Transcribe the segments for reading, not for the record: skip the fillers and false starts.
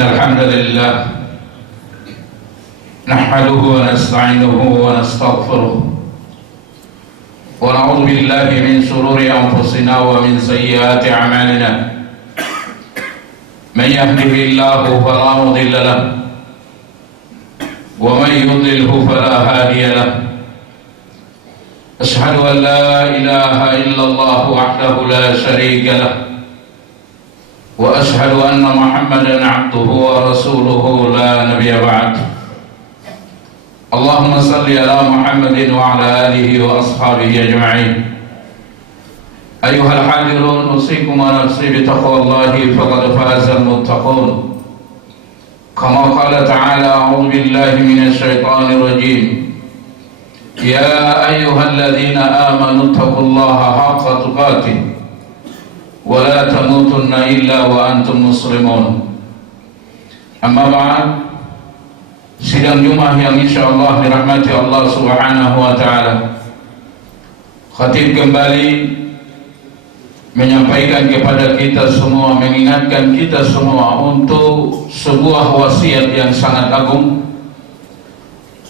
إن الحمد لله نحمده ونستعينه ونستغفره ونعوذ بالله من شرور أنفسنا ومن سيئات أعمالنا. من يهده الله فلا مضل له ومن يضلله فلا هادي له. أشهد أن لا إله إلا الله وحده لا شريك له وأشهد أن محمدا عبده ورسوله لا نبي بعد. اللهم صل على محمد وعلى آله وأصحابه أجمعين. أيها الحاضرون، أوصيكم ونفسي بتقوى الله فقد فاز المتقون. كما قال تعالى: أعوذ بالله من الشيطان الرجيم. يا أيها الذين آمنوا اتقوا الله حق تقاته ولا تموتن إلا وأنتم مسلمون. Amma ba'd. Sidang Jumat yang insyaallah dirahmati Allah Subhanahu wa taala. Khatib kembali menyampaikan kepada kita semua, mengingatkan kita semua untuk sebuah wasiat yang sangat agung,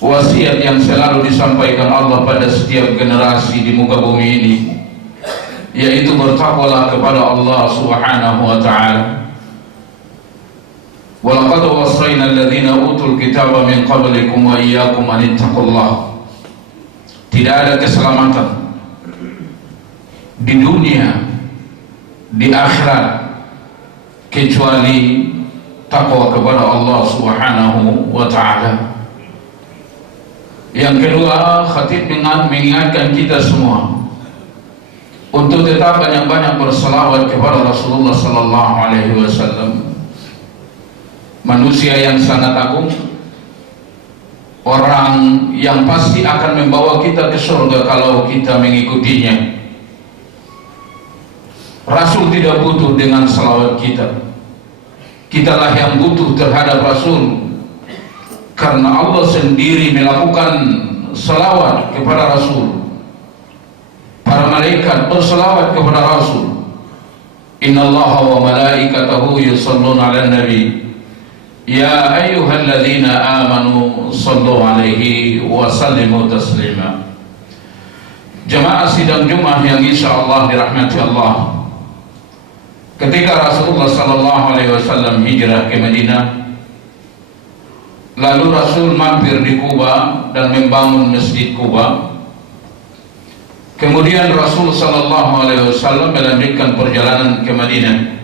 wasiat yang selalu disampaikan Allah pada setiap generasi di muka bumi ini, yaitu bertakwalah kepada Allah Subhanahu wa taala. Wa laqad wassayna alladhina utul kitaba min qablikum wa iyyakum an ittaqullah. Tidak ada keselamatan di dunia, di akhirat, kecuali takwa kepada Allah Subhanahu wa taala. Yang kedua, khatib mengingatkan kita semua untuk tetap banyak-banyak berselawat kepada Rasulullah sallallahu alaihi wasallam, manusia yang sangat agung, orang yang pasti akan membawa kita ke surga kalau kita mengikutinya. Rasul tidak butuh dengan selawat kita, kitalah yang butuh terhadap Rasul, karena Allah sendiri melakukan selawat kepada Rasul. Para malaikat berselawat kepada Rasul. Innallaha wa malaikatahu yusholluna 'alan nabi. Ya ayyuhalladzina amanu shallu 'alaihi wa sallimu taslima. Jemaah sidang Jumat yang insyaallah dirahmati Allah. Ketika Rasulullah sallallahu alaihi wasallam hijrah ke Madinah, lalu Rasul mampir di Kuba dan membangun Masjid Kuba. Kemudian Rasul sallallahu alaihi wasallam melanjutkan perjalanan ke Madinah,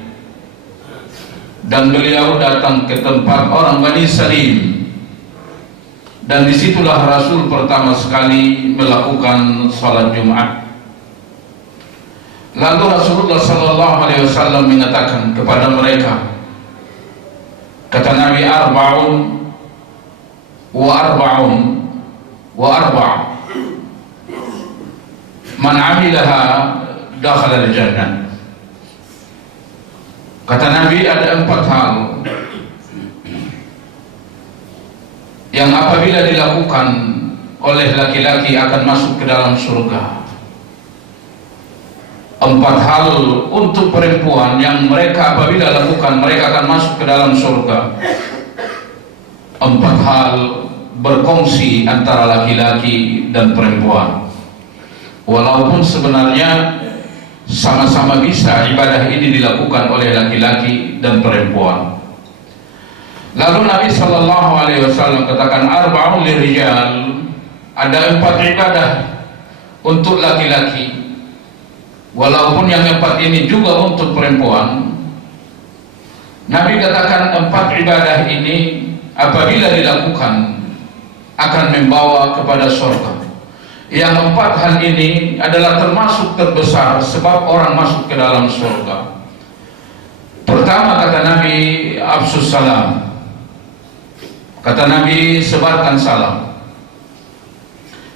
dan beliau datang ke tempat orang Bani Salim, dan disitulah Rasul pertama sekali melakukan salat Jumat. Lalu Rasulullah sallallahu alaihi wasallam mengatakan kepada mereka, kata Nabi, arba'un wa arba'un wa arba', man amilaha dakhala al-jannah. Kata Nabi, ada 4 hal yang apabila dilakukan oleh laki-laki akan masuk ke dalam surga. 4 hal untuk perempuan yang mereka apabila lakukan mereka akan masuk ke dalam surga. 4 hal berkongsi antara laki-laki dan perempuan, walaupun sebenarnya sama-sama bisa ibadah ini dilakukan oleh laki-laki dan perempuan. Lalu Nabi sallallahu alaihi wasallam katakan, arba'un lirijal, ada 4 ibadah untuk laki-laki, walaupun yang 4 ini juga untuk perempuan. Nabi katakan 4 ibadah ini apabila dilakukan akan membawa kepada surga. Yang 4 hal ini adalah termasuk terbesar sebab orang masuk ke dalam surga. Pertama, kata Nabi, afsus salam. Kata Nabi, sebarkan salam.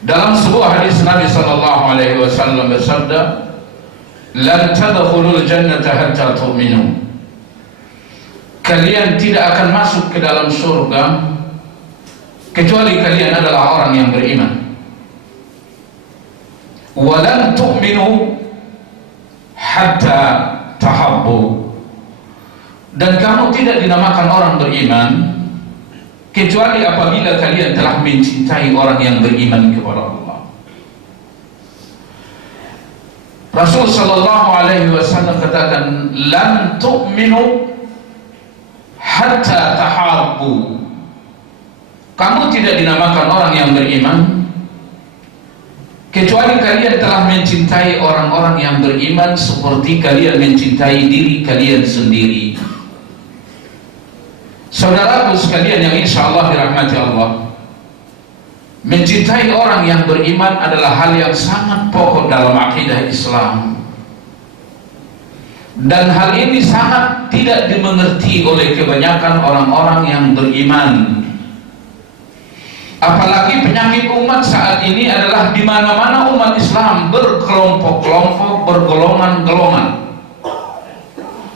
Dalam sebuah hadis Nabi sallallahu alaihi wasallam bersabda, lan tadkhulul jannata hatta tu'minu. Kalian tidak akan masuk ke dalam surga kecuali kalian adalah orang yang beriman. Walan tu'minu hatta tahabbu. dan kamu tidak dinamakan orang beriman kecuali apabila kalian telah mencintai orang yang beriman kepada Allah. Rasul sallallahu alaihi wasallam katakan, "Lan tu'minu hatta tahabbu." Kamu tidak dinamakan orang yang beriman kecuali kalian telah mencintai orang-orang yang beriman seperti kalian mencintai diri kalian sendiri. Saudaraku sekalian yang insya Allah dirahmati Allah, mencintai orang yang beriman adalah hal yang sangat pokok dalam akidah Islam, dan hal ini sangat tidak dimengerti oleh kebanyakan orang-orang yang beriman. Apalagi penyakit umat saat ini adalah di mana-mana umat Islam berkelompok-kelompok, bergolongan-golongan,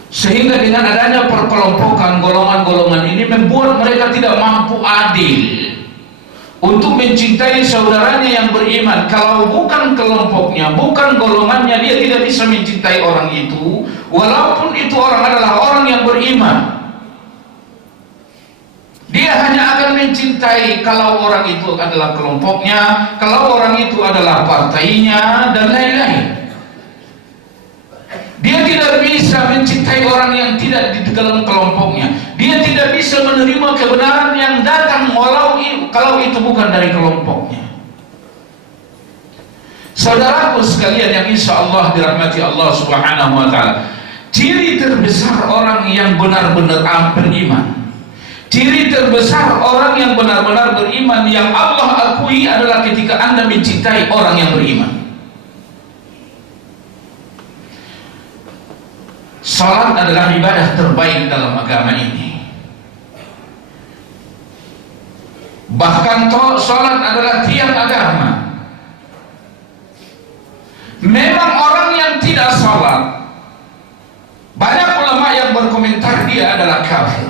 sehingga dengan adanya perkelompokan golongan-golongan ini membuat mereka tidak mampu adil untuk mencintai saudaranya yang beriman. Kalau bukan kelompoknya, bukan golongannya, dia tidak bisa mencintai orang itu, walaupun itu orang adalah orang yang beriman. Dia hanya akan mencintai kalau orang itu adalah kelompoknya, kalau orang itu adalah partainya, dan lain-lain. Dia tidak bisa mencintai orang yang tidak di dalam kelompoknya. Dia tidak bisa menerima kebenaran yang datang walau kalau itu bukan dari kelompoknya. Saudaraku sekalian yang insya Allah dirahmati Allah subhanahu wa ta'ala, ciri terbesar orang yang benar-benar beriman, ciri terbesar orang yang benar-benar beriman yang Allah akui adalah ketika Anda mencintai orang yang beriman. Salat adalah ibadah terbaik dalam agama ini. Bahkan salat adalah tiang agama. Memang orang yang tidak salat, banyak ulama yang berkomentar dia adalah kafir.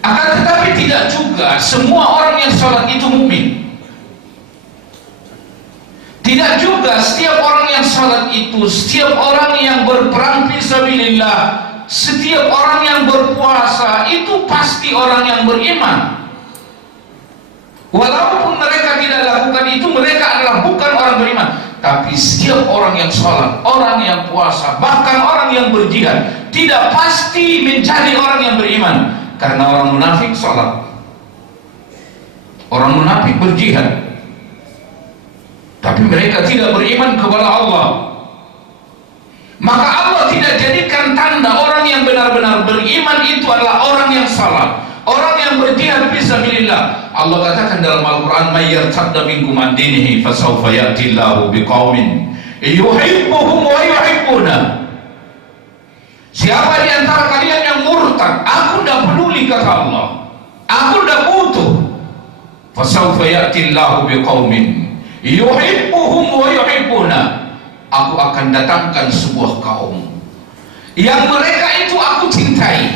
Akan tetapi tidak juga semua orang yang salat itu mukmin. Tidak juga setiap orang yang salat itu, setiap orang yang berperang fisabilillah, setiap orang yang berpuasa itu pasti orang yang beriman. Walaupun mereka tidak lakukan itu, mereka adalah bukan orang beriman. Tapi setiap orang yang salat, orang yang puasa, bahkan orang yang berjihad tidak pasti menjadi orang yang beriman. Karena orang munafik salat, orang munafik berjihad, tapi mereka tidak beriman kepada Allah. Maka Allah tidak jadikan tanda orang yang benar-benar beriman itu adalah orang yang salat, orang yang berjihad fisabilillah. Allah katakan dalam Al-Quran, "May yartadda minkum an dinihi fasawfa ya'ti Allahu biqaumin yuhibbuhum wa yuhibbuna." Siapa di antara kalian yang murtad, aku tidak peduli kata Allah, aku tidak butuh. Fasawfa ya'ti Allahu biqaumin yuhibbuhum wa yuhibbuna. Aku akan datangkan sebuah kaum yang mereka itu aku cintai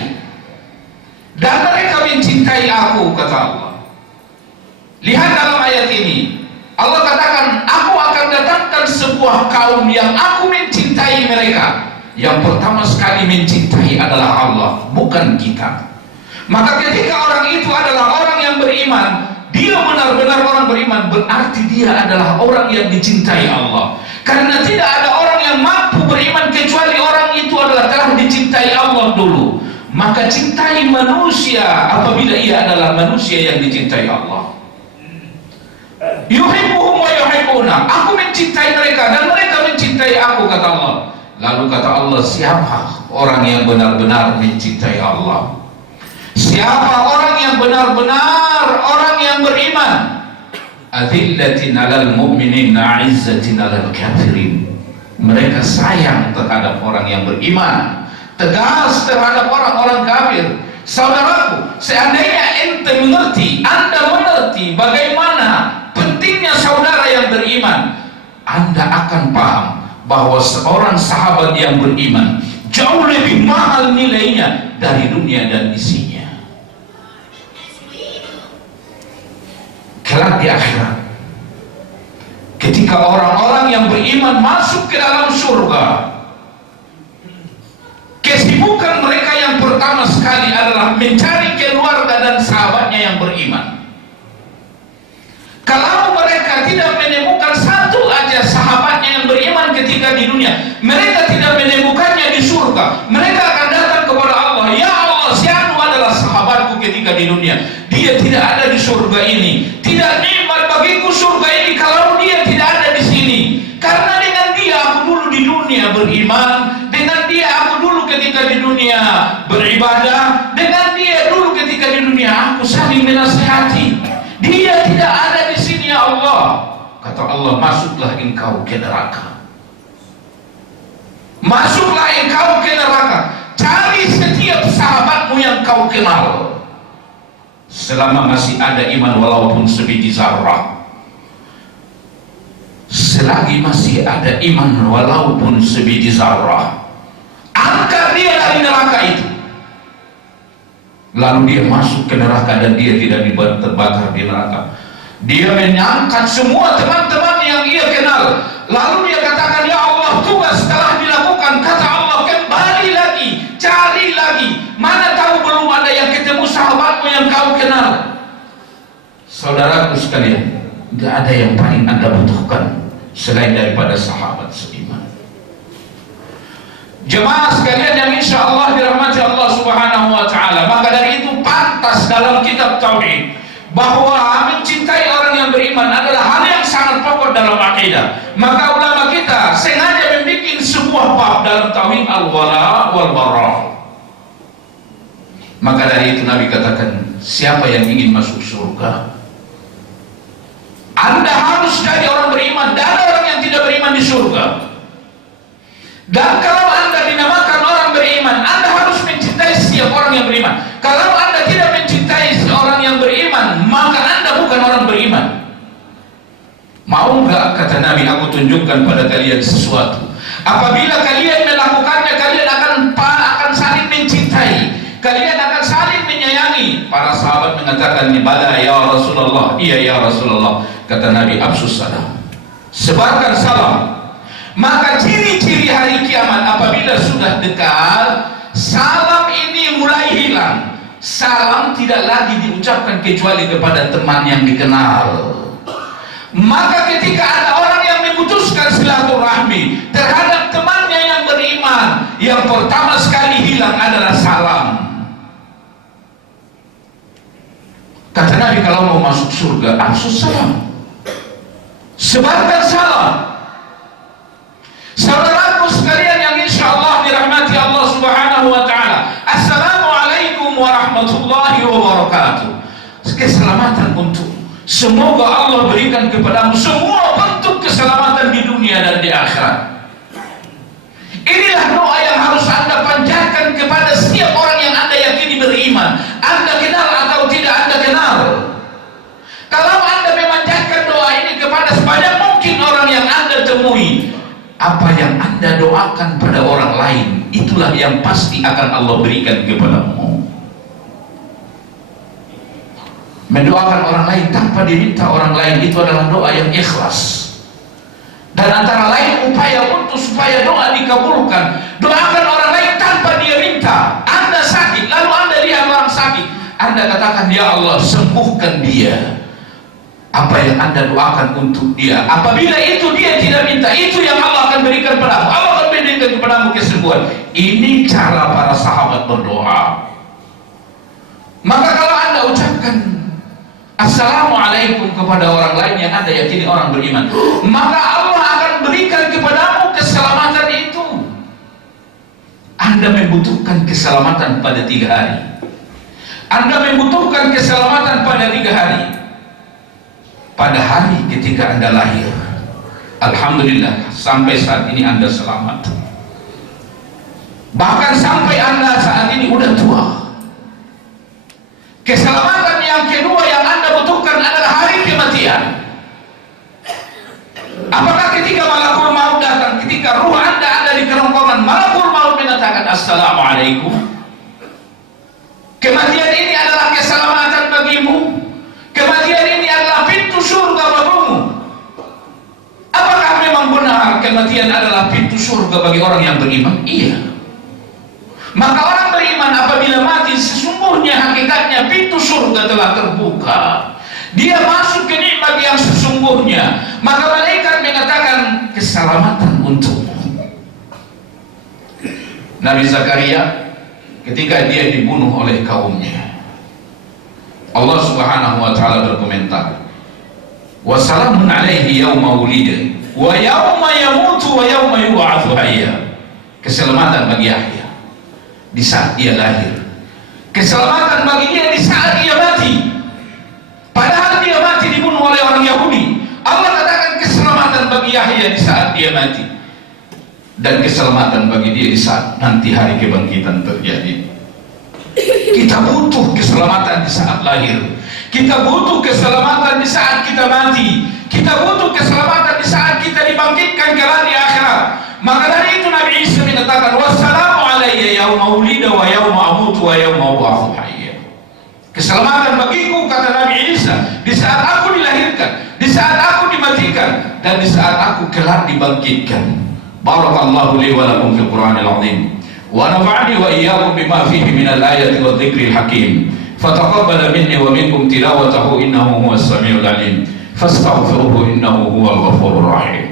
dan mereka mencintai aku kata Allah. Lihat dalam ayat ini, Allah katakan, aku akan datangkan sebuah kaum yang aku mencintai mereka. Yang pertama sekali mencintai adalah Allah, bukan kita. Maka ketika orang itu adalah orang yang beriman, dia benar-benar orang beriman, berarti dia adalah orang yang dicintai Allah. Karena tidak ada orang yang mampu beriman kecuali orang itu adalah telah dicintai Allah dulu. Maka cintai manusia apabila ia adalah manusia yang dicintai Allah. Yuhibbuhum wa yuhibbuna. Aku mencintai mereka dan mereka mencintai aku kata Allah. Lalu kata Allah, siapa orang yang benar-benar mencintai Allah? Siapa orang yang benar-benar orang yang beriman? Adzillatin 'alal mu'minin, 'izzatin 'alal kafirin. Mereka sayang terhadap orang yang beriman, tegas terhadap orang-orang kafir. Saudaraku, seandainya ente mengerti, Anda mengerti bagaimana pentingnya saudara yang beriman, Anda akan paham bahwa seorang sahabat yang beriman jauh lebih mahal nilainya dari dunia dan isinya. Kelak di akhirat, ketika orang-orang yang beriman masuk ke dalam surga, kesibukan menemukan mereka yang pertama sekali adalah mencari keluarga dan sahabatnya yang beriman. Kalau mereka tidak menemukan satu aja sahabatnya yang beriman ketika di dunia, mereka tidak menemukannya di surga. Mereka akan datang kepada Allah, ya Allah, siapa adalah sahabatku ketika di dunia. Dia tidak ada di surga ini. Tidak nikmat bagiku surga ini kalau dia tidak ada di sini. Karena dengan dia aku dulu di dunia beriman, dengan dia aku dulu ketika di dunia beribadah, dengan dia dulu ketika di dunia aku saling menasihati. Dia tidak ada di sini ya Allah. Kata Allah, masuklah engkau ke neraka. Masuklah engkau ke neraka. Cari setiap sahabatmu yang kau kenal. Selama masih ada iman walaupun sebiji zarrah. Selagi masih ada iman walaupun sebiji zarrah, angkat dia dari neraka itu. Lalu dia masuk ke neraka dan dia tidak terbakar di neraka. Dia menyangkat semua teman-teman yang ia kenal. Lalu dia katakan, ya Allah, tugas telah dilakukan. Kata Allah, kembali lagi, cari lagi. Mana tahu belum ada yang ketemu sahabatmu yang kau kenal. Saudaraku sekalian, tidak ada yang paling Anda butuhkan selain daripada sahabat seiman. Jemaah sekalian yang insya Allah dirahmati Allah Subhanahu wa Ta'ala, maka dari itu pantas dalam kitab Tauhid bahwa mencintai orang yang beriman adalah hal yang sangat pokok dalam akidah. Maka ulama kita sengaja membuat sebuah bab dalam Tauhid al-wala wal bara. Maka dari itu Nabi katakan, siapa yang ingin masuk surga, Anda harus jadi orang beriman. Dan ada orang yang tidak beriman di surga. Dan kalau Anda dinamakan orang beriman, Anda harus mencintai setiap orang yang beriman. Kalau Anda tidak mencintai seorang yang beriman, maka Anda bukan orang beriman. Mau enggak, kata Nabi, aku tunjukkan pada kalian sesuatu. Apabila kalian melakukannya, kalian akan saling mencintai, kalian akan saling menyayangi. Para sahabat mengatakan, bala ya Rasulullah. Iya ya Rasulullah. Kata Nabi, absus salam, sebarkan salam. Maka ciri-ciri hari kiamat apabila sudah dekat, salam ini mulai hilang. Salam tidak lagi diucapkan kecuali kepada teman yang dikenal. Maka ketika ada orang yang memutuskan silaturahmi terhadap temannya yang beriman, yang pertama sekali hilang adalah salam. Kata Nabi, kalau mau masuk surga, absus salam, sebarkan salam. Saudaraku sekalian yang insya Allah dirahmati Allah Subhanahu wa Ta'ala, Assalamualaikum warahmatullahi wabarakatuh. Keselamatan untuk semoga Allah berikan kepadamu semua bentuk keselamatan di dunia dan di akhirat. Inilah doa yang harus Anda panjatkan kepada setiap orang yang Anda yakini beriman. Anda kenal atau tidak Anda kenal. Kalau Anda memanjatkan doa ini kepada sebanyak mungkin orang yang Anda temui, apa yang Anda doakan pada orang lain, itulah yang pasti akan Allah berikan kepadamu. Mendoakan orang lain tanpa diminta orang lain, itu adalah doa yang ikhlas. Dan antara lain upaya untuk supaya doa dikabulkan, doakan orang lain tanpa dia minta. Anda sakit, lalu Anda lihat orang sakit, Anda katakan, ya Allah, sembuhkan dia. Apa yang Anda doakan untuk dia, apabila itu dia tidak minta, itu yang Allah akan berikan padamu. Allah akan berikan kepadamu kesembuhan. Ini cara para sahabat berdoa. Maka kalau Anda ucapkan Assalamualaikum kepada orang lain yang Anda yakini orang beriman, maka Allah akan berikan kepadamu keselamatan itu. Anda membutuhkan keselamatan pada 3 hari. Anda membutuhkan keselamatan pada 3 hari. Pada hari ketika Anda lahir, alhamdulillah, sampai saat ini Anda selamat. Bahkan sampai Anda saat ini udah tua. Keselamatan yang kedua yang Anda butuhkan adalah hari kematian. Apakah ketika malakul maut datang, ketika ruh Anda ada di kerongkongan, malakul maut mengatakan Assalamualaikum, kematian ini adalah keselamatan bagimu, kematian ini adalah pintu surga bagimu. Apakah memang benar kematian adalah pintu surga bagi orang yang beriman? Iya. Maka orang beriman apabila mati, sesungguhnya hakikatnya pintu surga telah terbuka. Dia masuk ke nikmat yang sesungguhnya. Maka malaikat mengatakan, keselamatan untukmu. Nabi Zakaria ketika dia dibunuh oleh kaumnya, Allah Subhanahu wa taala berkomentar, "Wassalamun alaihi yauma wulida wa yauma yamutu wa yauma yub'atsu hayya." Keselamatan bagi Yahya di saat dia lahir, keselamatan bagi dia di saat dia mati. Padahal dia mati dibunuh oleh orang Yahudi, Allah katakan keselamatan bagi Yahya di saat dia mati, dan keselamatan bagi dia di saat nanti hari kebangkitan terjadi. Kita butuh keselamatan di saat lahir, kita butuh keselamatan di saat kita mati, kita butuh keselamatan di saat kita dibangkitkan kelak di akhirat. Maka dari itu Nabi Isa mengatakan, "Wassalamu alayya yauma wulida wa yauma amutu wa yauma ub'atsu hayya." Keselamatan bagiku, kata Nabi Isa, di saat aku dilahirkan, di saat aku dimatikan, dan di saat aku kelak dibangkitkan. Barakallahu li wa lakum fil Qur'anil azim. Wa nafa'ani wa iyyakum bima fihi minal ayati wadh dhikril hakim. Fataqabbal minni wa minkum tilawatahu innahu huwas samiul alim. Fastaghfiruhu innahu huwal ghafurur rahim.